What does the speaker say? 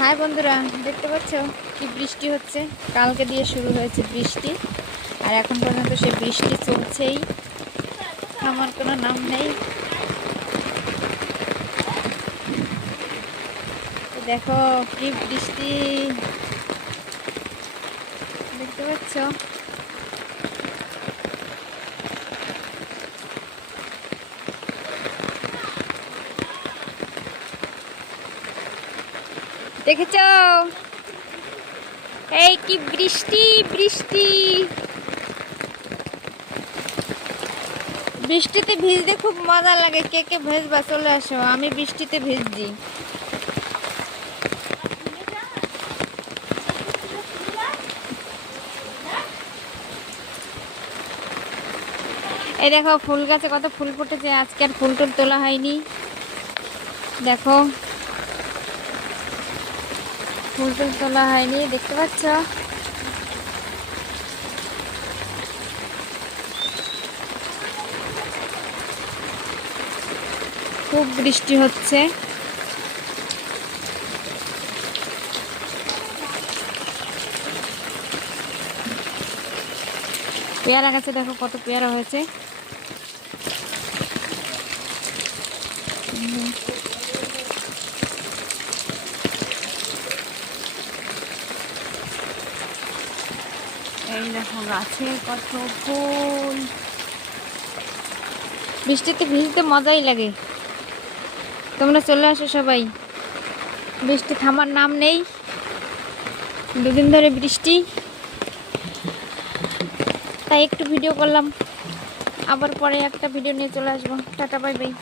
High বন্ধুরা, দেখতে পাচ্ছ কি বৃষ্টি হচ্ছে। কালকে দিয়ে শুরু হয়েছে বৃষ্টি, আর এখন পর্যন্ত সেই বৃষ্টি চলছেই, থামার কোনো নাম নেই। দেখো কি বৃষ্টি, দেখতে পাচ্ছ। দেখেছ এই কি বৃষ্টি বৃষ্টি। বৃষ্টিতে ভিজতে খুব মজা লাগে। কে কে ভেজবা চলে আসো, আমি বৃষ্টিতে ভিজছি। এই দেখো ফুল গাছে কত ফুল ফুটেছে, আজকে আর ফুল টুল তোলা হয়নি। দেখো ফুল টুল তোলা হয়নি, দেখতে পাচ্ছ। খুব বৃষ্টি হচ্ছে। পেয়ারা গাছে দেখো কত পেয়ারা হয়েছে। এই দেখো গাছে কত ফুল। বৃষ্টিতে ভিজতে মজাই লাগে। তোমরা চলে আসো সবাই, বৃষ্টি থামার নাম নেই। দুদিন ধরে বৃষ্টি, তাই একটু ভিডিও করলাম। আবার পরে একটা ভিডিও নিয়ে চলে আসবো। Tata, bye bye.